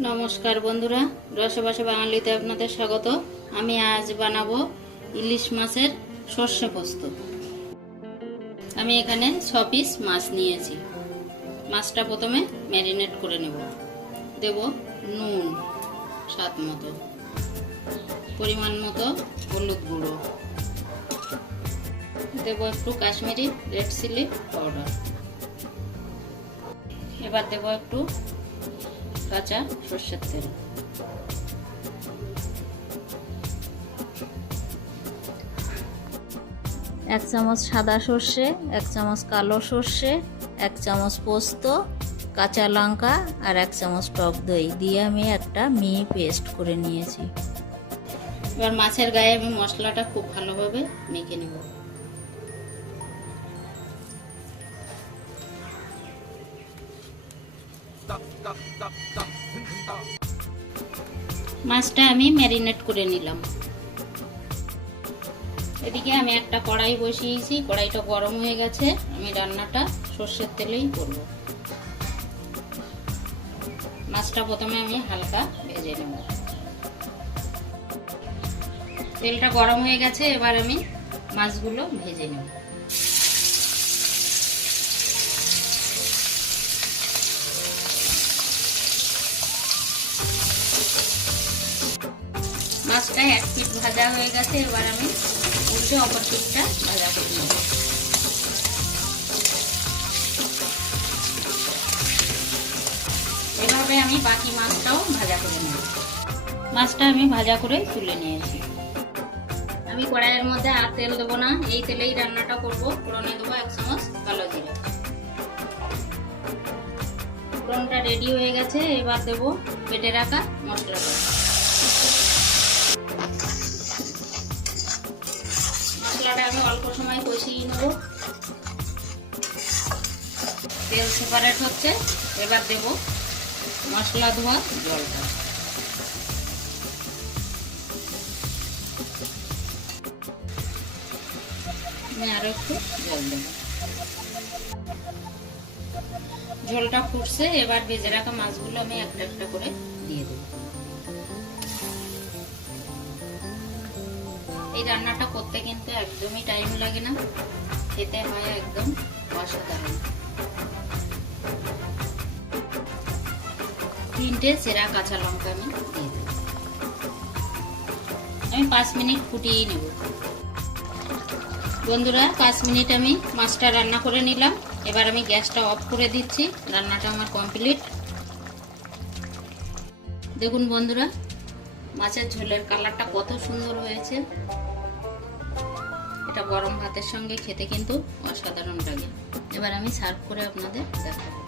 নমস্কার বন্ধুরা, রসবাসে বাঙালিতে আপনাদের স্বাগত। আমি আজ বানাবো ইলিশ মাছের সর্ষে পোস্ত। আমি এখানে ছ পিস মাছ নিয়েছি। মাছটা প্রথমে ম্যারিনেট করে নেব। দেব নুন স্বাদ মতো, পরিমাণ মতো হলুদ গুঁড়ো। দেব একটু কাশ্মীরি রেড চিলি পাউডার। এবার দেব একটু কাঁচা সর্ষের তেল। এক চামচ সাদা সর্ষে, এক চামচ কালো সর্ষে, এক চামচ পোস্ত, কাঁচা লঙ্কা আর এক চামচ টক দই দিয়ে আমি একটা মিহি পেস্ট করে নিয়েছি। এবার মাছের গায়ে আমি মশলাটা খুব ভালোভাবে মেখে নেব। মাছটা আমি ম্যারিনেট করে নিলাম। এদিকে আমি একটা কড়াই বসিয়েছি, কড়াইটা গরম হয়ে গেছে, আমি রান্নাটা সর্ষের তেলেই করব। মাছটা প্রথমে আমি হালকা ভেজে নেব। তেলটা গরম হয়ে গেছে, এবার আমি মাছগুলো ভেজে নেব। মাছটা এক পিট ভাজা হয়ে গেছে, এবার আমি উল্টে অপর পিঠটা ভাজা করে নেব। এভাবে আমি বাকি মাছটাও ভাজা করে নেব। মাছটা আমি ভাজা করে তুলে নিয়েছি। আমি কড়াইয়ের মধ্যে আর তেল দেবো না, এই তেলেই রান্নাটা করব। ফোড়নে দেবো এক চামচ কালো জিরে। ফোড়নটা রেডি হয়ে গেছে, এবার দেবো পেটে রাখা মশলাটা। অল্প সময় কষিয়ে নেব। তেল সেপারেট হচ্ছে, এবার দেব মশলা ধোয়া। জলটা আমি আরও একটু জল দেব। ঝোলটা ফুটছে, এবার ভেজে রাখা মাছগুলো আমি একটা একটা করে দিয়ে দেব। এই রান্নাটা করতে কিন্তু একদমই টাইম লাগে না। খেতে হয় একদম অসাধারণ। তিনটে সেরা কাঁচা লঙ্কা আমি দিয়ে দেব। আমি পাঁচ মিনিট ফুটিয়ে নেব। বন্ধুরা, পাঁচ মিনিট আমি মাছটা রান্না করে নিলাম। এবার আমি গ্যাসটা অফ করে দিচ্ছি। রান্নাটা আমার কমপ্লিট। দেখুন বন্ধুরা, মাছের ঝোলের কালারটা কত সুন্দর হয়েছে। এটা গরম ভাতের সঙ্গে খেতে কিন্তু অসাধারণ লাগে। এবার আমি সার্ভ করে আপনাদের দেখাবো।